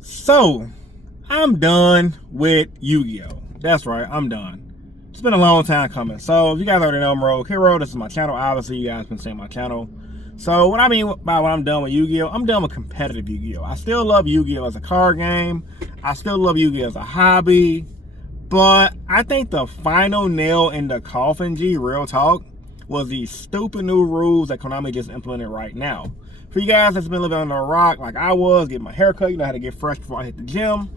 So, I'm done with Yu-Gi-Oh! That's right, I'm done. It's been a long time coming. So, if you guys already know, I'm Rogue Hero. This is my channel. Obviously, you guys been seeing my channel. So, what I mean by when I'm done with Yu-Gi-Oh! I'm done with competitive Yu-Gi-Oh! I still love Yu-Gi-Oh! As a card game. I still love Yu-Gi-Oh! As a hobby. But I think the final nail in the coffin, real talk, was these stupid new rules that Konami just implemented right now. For you guys that's been living under a rock like I was, getting my haircut, you know how to get fresh before I hit the gym,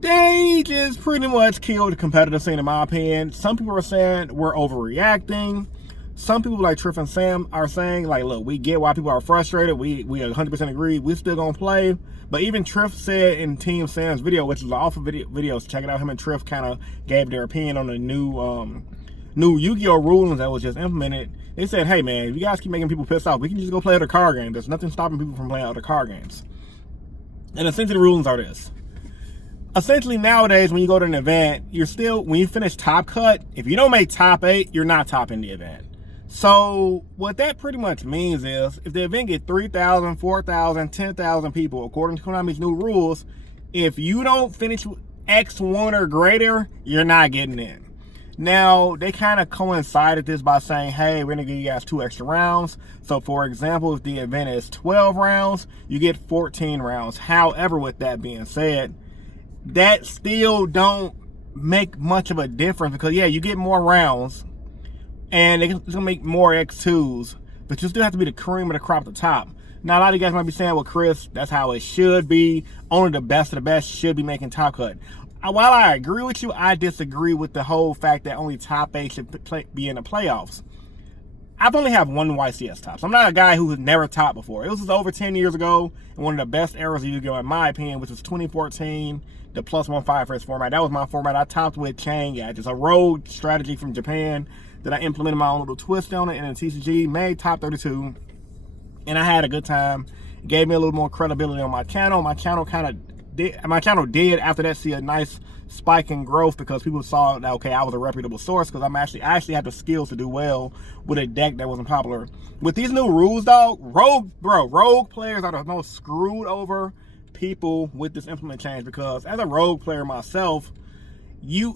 they just pretty much killed the competitive scene in my opinion. Some people are saying we're overreacting. Some people like Triff and Sam are saying, like, look, we get why people are frustrated. We 100% agree. We're still going to play. But even Triff said in Team Sam's video, which is an awful video, so check it out. Him and Triff kind of gave their opinion on the new Yu-Gi-Oh! Rulings that was just implemented. They said, hey, man, if you guys keep making people pissed off, we can just go play other card games. There's nothing stopping people from playing other card games. And essentially, the rulings are this. Essentially, nowadays, when you go to an event, when you finish top cut, if you don't make top 8, you're not topping the event. So what that pretty much means is if the event gets 3,000, 4,000, 10,000 people, according to Konami's new rules, if you don't finish X1 or greater, you're not getting in. Now, they kind of coincided this by saying, hey, we're going to give you guys 2 extra rounds. So, for example, if the event is 12 rounds, you get 14 rounds. However, with that being said, that still don't make much of a difference because, yeah, you get more rounds. And it's going to make more X2s, but you still have to be the cream of the crop at the top. Now, a lot of you guys might be saying, well, Chris, that's how it should be. Only the best of the best should be making top cut. While I agree with you, I disagree with the whole fact that only top 8 should be in the playoffs. I've only had one YCS top. So I'm not a guy who has never topped before. It was over 10 years ago, and one of the best eras of Yu-Gi-Oh! In my opinion, which was 2014, the +1 first format. That was my format. I topped with chain gadgets, a rogue strategy from Japan that I implemented my own little twist on it in a TCG, made top 32, and I had a good time. It gave me a little more credibility on my channel. My channel did after that see a nice spike in growth because people saw that, okay, I was a reputable source because I actually had the skills to do well with a deck that wasn't popular. With these new rules, dog, rogue players are the most screwed over people with this implement change because as a rogue player myself, you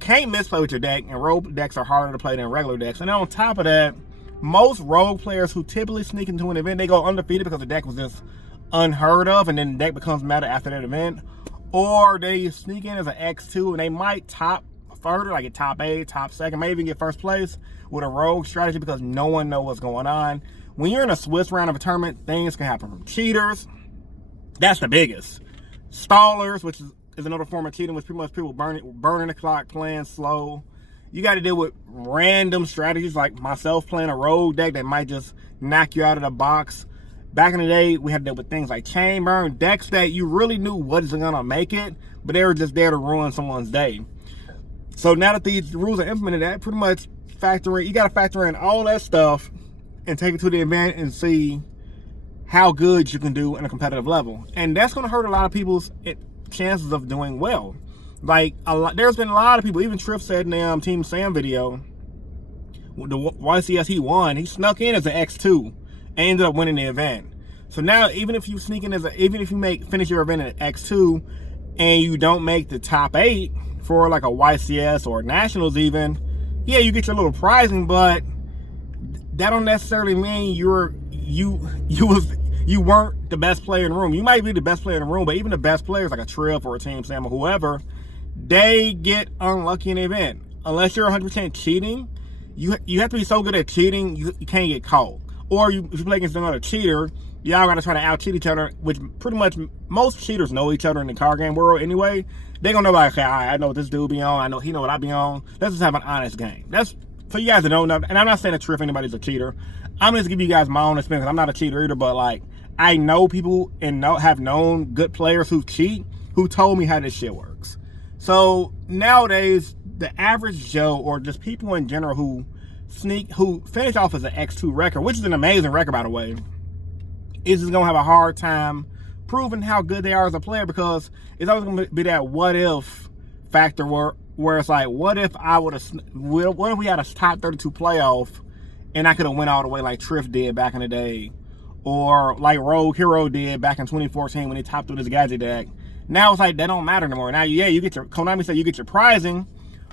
can't misplay with your deck, and rogue decks are harder to play than regular decks. And then on top of that, most rogue players who typically sneak into an event, they go undefeated because the deck was just unheard of, and then the deck becomes meta after that event. Or they sneak in as an X2, and they might top further, like a top 8, top 2nd, maybe even get first place with a rogue strategy because no one knows what's going on. When you're in a Swiss round of a tournament, things can happen from cheaters. That's the biggest. Stallers, which is another form of cheating, which pretty much people burning the clock, playing slow. You got to deal with random strategies like myself playing a rogue deck that might just knock you out of the box. Back in the day, we had to deal with things like chain burn, decks that you really knew wasn't going to make it, but they were just there to ruin someone's day. So now that these rules are implemented, that pretty much you got to factor in all that stuff and take it to the event and see how good you can do in a competitive level. And that's going to hurt a lot of people's chances of doing well. Like, there's been a lot of people, even Triff said in the Team Sam video, the YCS he won, he snuck in as an X2 and ended up winning the event. So now, even if you finish your event at X2 and you don't make the top 8 for like a YCS or Nationals even, yeah, you get your little prizing, but that don't necessarily mean you weren't the best player in the room. You might be the best player in the room, but even the best players like a Triff or a Team Sam or whoever, they get unlucky in the event. Unless you're 100% cheating, you have to be so good at cheating, you can't get caught. Or if you play against another cheater, y'all gotta try to out-cheat each other, which pretty much most cheaters know each other in the card game world anyway. They gonna know, like, okay, I know what this dude be on, I know he know what I be on. Let's just have an honest game. That's for you guys that don't know, and I'm not saying that Triff anybody's a cheater. I'm just giving you guys my own experience. I'm not a cheater either, but like, I know people and have known good players who cheat who told me how this shit works. So nowadays, the average Joe or just people in general who finish off as an X2 record, which is an amazing record by the way, is just gonna have a hard time proving how good they are as a player because it's always gonna be that what if factor where it's like, what if we had a top 32 playoff and I could have went all the way like Triff did back in the day, or like Rogue Hero did back in 2014 when he topped through this gadget deck. Now it's like that don't matter anymore. Now, yeah, you get your Konami said you get your prizing,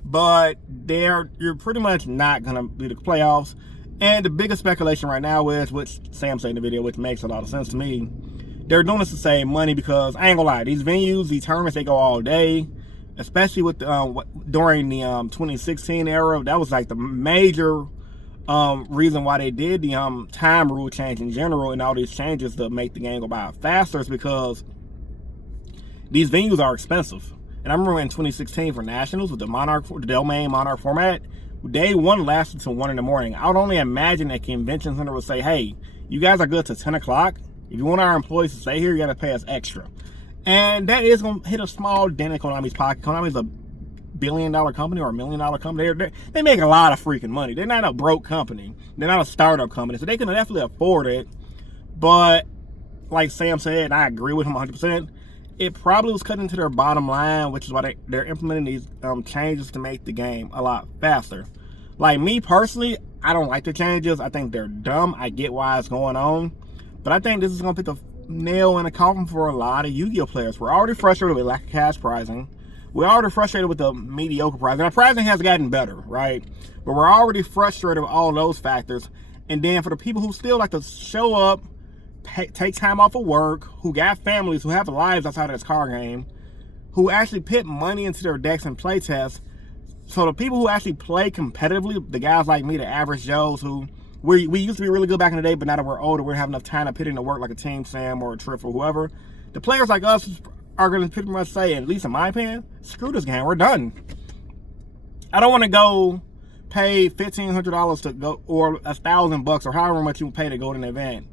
but you're pretty much not gonna be the playoffs. And the biggest speculation right now is, which Sam said in the video, which makes a lot of sense to me, they're doing this to save money because I ain't gonna lie, these venues, these tournaments, they go all day, especially with during the 2016 era. That was like the major reason why they did the time rule change in general and all these changes to make the game go by faster is because these venues are expensive. And I remember in 2016 for Nationals with the Domain Monarch format, day one lasted till 1 in the morning. I would only imagine a convention center would say, hey, you guys are good till 10 o'clock. If you want our employees to stay here, you got to pay us extra. And that is going to hit a small dent in Konami's pocket. Konami's a $1 billion company or $1 million company. They make a lot of freaking money. They're not a broke company. They're not a startup company. So they can definitely afford it. But like Sam said, and I agree with him 100%, it probably was cut into their bottom line, which is why they're implementing these changes to make the game a lot faster. Like me personally, I don't like the changes. I think they're dumb. I get why it's going on. But I think this is going to put the nail in the coffin for a lot of Yu-Gi-Oh players. We're already frustrated with lack of cash prizing. We're already frustrated with the mediocre pricing. Now, pricing has gotten better, right? But we're already frustrated with all those factors. And then for the people who still like to show up, take time off of work, who got families, who have lives outside of this card game, who actually put money into their decks and play tests. So the people who actually play competitively, the guys like me, the average Joes, who we used to be really good back in the day, but now that we're older, we don't have enough time to put in the work like a Team Sam or a Triff or whoever. The players like us are going to pretty much say, at least in my opinion, screw this game, we're done. I don't want to go pay $1,500 to go, or $1,000 or however much you pay to go to an event,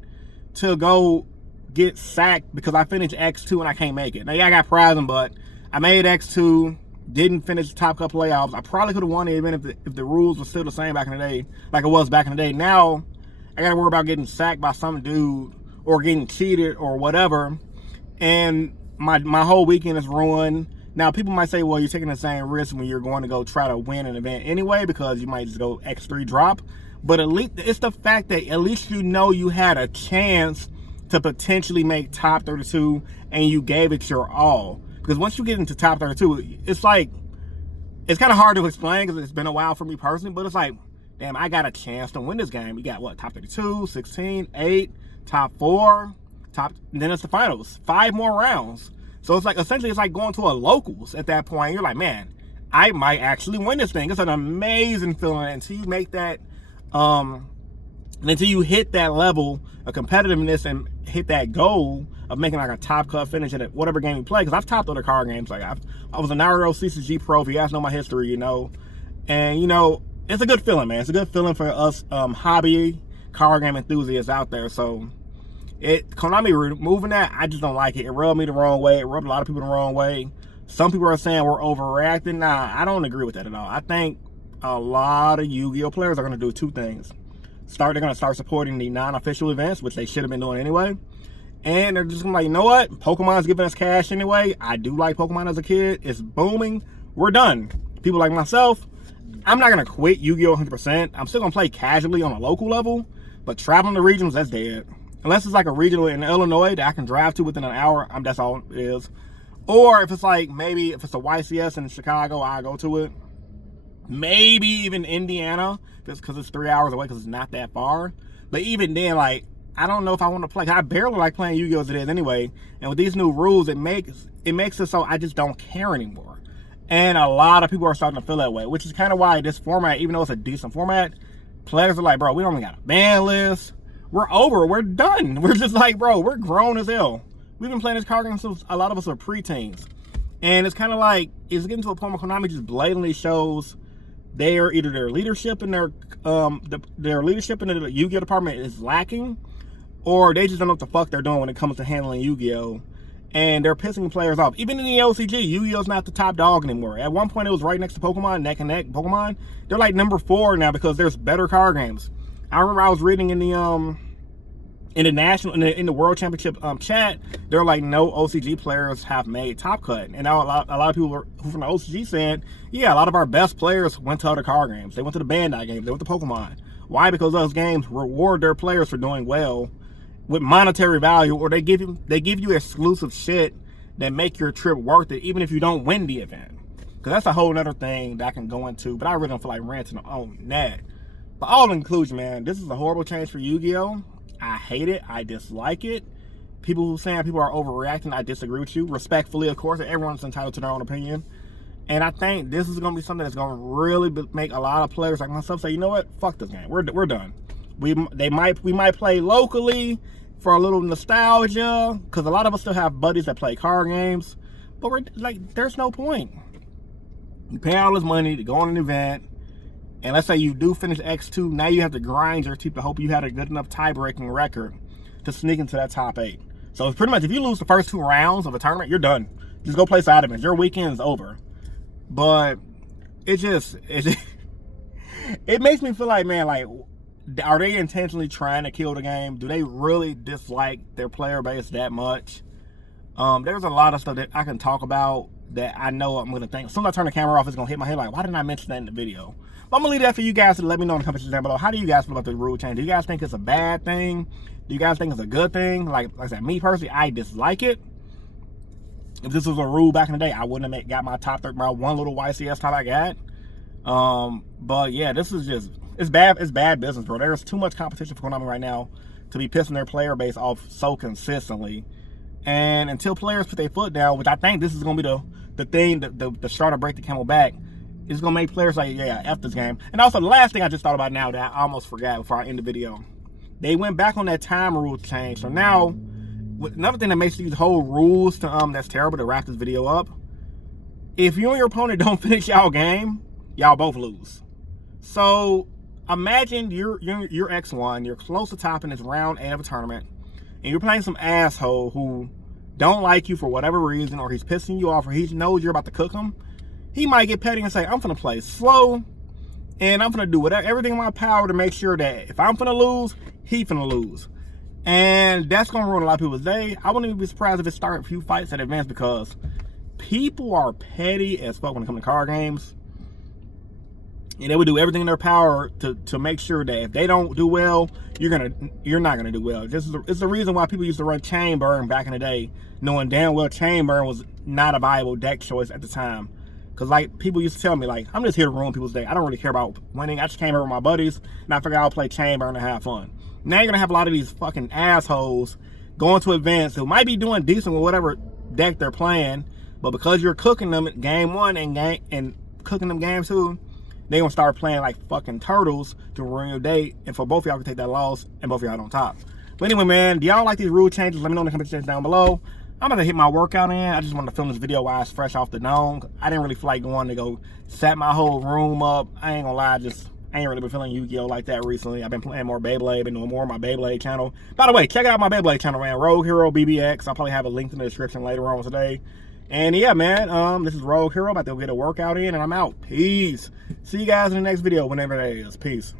to go get sacked because I finished X2 and I can't make it. Now, yeah, I got prizing, but I made X2, didn't finish the top couple playoffs. I probably could have won the event if the rules were still the same back in the day, like it was back in the day. Now, I got to worry about getting sacked by some dude or getting cheated or whatever, and my whole weekend is ruined. Now, people might say, well, you're taking the same risk when you're going to go try to win an event anyway because you might just go X3 drop. But at least it's the fact that at least you know you had a chance to potentially make top 32 and you gave it your all. Because once you get into top 32, it's like, it's kind of hard to explain because it's been a while for me personally, but it's like, damn, I got a chance to win this game. You got what, top 32, 16, 8, top 4, and then it's the finals. 5 more rounds. So it's like, essentially, it's like going to a locals at that point. You're like, man, I might actually win this thing. It's an amazing feeling until you make that, until you hit that level of competitiveness and hit that goal of making like a top cut finish at whatever game you play. Because I've topped other card games. Like I was a Naruto CCG pro. If you guys know my history, you know. And you know, it's a good feeling, man. It's a good feeling for us hobby card game enthusiasts out there. So Konami removing that, I just don't like it. It rubbed me the wrong way. It rubbed a lot of people the wrong way. Some people are saying we're overreacting. Nah, I don't agree with that at all. I think a lot of Yu-Gi-Oh players are going to do 2 things. They're going to start supporting the non-official events, which they should have been doing anyway. And they're just going to be like, you know what? Pokemon's giving us cash anyway. I do like Pokemon as a kid. It's booming. We're done. People like myself, I'm not going to quit Yu-Gi-Oh 100%. I'm still going to play casually on a local level. But traveling to regions, that's dead. Unless it's like a regional in Illinois that I can drive to within an hour, that's all it is. Or if it's like, maybe if it's a YCS in Chicago, I go to it. Maybe even Indiana, just because it's 3 hours away because it's not that far. But even then, like, I don't know if I want to play. I barely like playing Yu-Gi-Oh as it is anyway. And with these new rules, it makes it so I just don't care anymore. And a lot of people are starting to feel that way, which is kind of why this format, even though it's a decent format, players are like, bro, we don't even got a ban list. We're over. We're done. We're just like, bro, we're grown as hell. We've been playing this card game since a lot of us are preteens. And it's kind of like, it's getting to a point where Konami just blatantly shows their leadership in their leadership in the Yu-Gi-Oh department is lacking, or they just don't know what the fuck they're doing when it comes to handling Yu-Gi-Oh. And they're pissing players off. Even in the LCG, Yu-Gi-Oh's not the top dog anymore. At one point, it was right next to Pokemon, neck and neck. Pokemon, they're like number 4 now because there's better card games. I remember I was reading in the World Championship chat, they're like, no OCG players have made top cut. And now a lot of people who from the OCG said, yeah, a lot of our best players went to other card games. They went to the Bandai games. They went to Pokemon. Why? Because those games reward their players for doing well with monetary value, or they give you exclusive shit that make your trip worth it, even if you don't win the event. Because that's a whole other thing that I can go into, but I really don't feel like ranting on that. But all in conclusion, man, this is a horrible change for Yu-Gi-Oh! I hate it. I dislike it. People who saying people are overreacting, I disagree with you. Respectfully, of course, everyone's entitled to their own opinion. And I think this is going to be something that's going to really make a lot of players like myself say, you know what, fuck this game. We're done. We might play locally for a little nostalgia, because a lot of us still have buddies that play card games, but we're like, there's no point. You pay all this money to go on an event, and let's say you do finish X2, now you have to grind your team to hope you had a good enough tie-breaking record to sneak into that top 8. So it's pretty much, if you lose the first 2 rounds of a tournament, you're done. Just go play side events. Your weekend's over. But it makes me feel like, man, like, are they intentionally trying to kill the game? Do they really dislike their player base that much? There's a lot of stuff that I can talk about that I know I'm going to think. As soon as I turn the camera off, it's going to hit my head like, why didn't I mention that in the video? But I'm going to leave that for you guys to let me know in the comments down below. How do you guys feel about the rule change? Do you guys think it's a bad thing? Do you guys think it's a good thing? Like I said, me personally, I dislike it. If this was a rule back in the day, I wouldn't have got my top 30, my one little YCS top I got. But yeah, this is just, it's bad business, bro. There's too much competition for Konami right now to be pissing their player base off so consistently. And until players put their foot down, which I think this is going to be the thing, the straw to break the camel back, it's going to make players like, yeah, F this game. And also, the last thing I just thought about now that I almost forgot before I end the video, they went back on that time rule change. So now, another thing that makes these whole rules to that's terrible to wrap this video up, if you and your opponent don't finish y'all game, y'all both lose. So imagine you're X1, you're close to top in this round 8 of a tournament, and you're playing some asshole who don't like you for whatever reason, or he's pissing you off, or he knows you're about to cook him. He might get petty and say, I'm gonna play slow, and I'm gonna do everything in my power to make sure that if I'm gonna lose, he finna lose. And that's gonna ruin a lot of people's day. I wouldn't even be surprised if it started a few fights at advance, because people are petty as fuck when it comes to card games. And they would do everything in their power to make sure that if they don't do well, you're not gonna do well. It's the reason why people used to run Chain Burn back in the day, knowing damn well Chain Burn was not a viable deck choice at the time. Cause like people used to tell me, like, I'm just here to ruin people's day. I don't really care about winning. I just came here with my buddies, and I figured I'll play Chain Burn and have fun. Now you're gonna have a lot of these fucking assholes going to events who might be doing decent with whatever deck they're playing, but because you're cooking them at game 1 and cooking them game 2, they gonna start playing like fucking turtles to ruin your day, and for both of y'all to take that loss, and both of y'all on top. But anyway, man, do y'all like these rule changes? Let me know in the comment section down below. I'm about to hit my workout in. I just wanted to film this video while it's fresh off the dome. I didn't really feel like going to go set my whole room up. I ain't gonna lie, I ain't really been feeling Yu-Gi-Oh like that recently. I've been playing more Beyblade, been doing more on my Beyblade channel. By the way, check out my Beyblade channel, man. Rogue Hero BBX. I'll probably have a link in the description later on today. And yeah, man, this is Rogue Hero. About to go get a workout in, and I'm out. Peace. See you guys in the next video, whenever that is. Peace.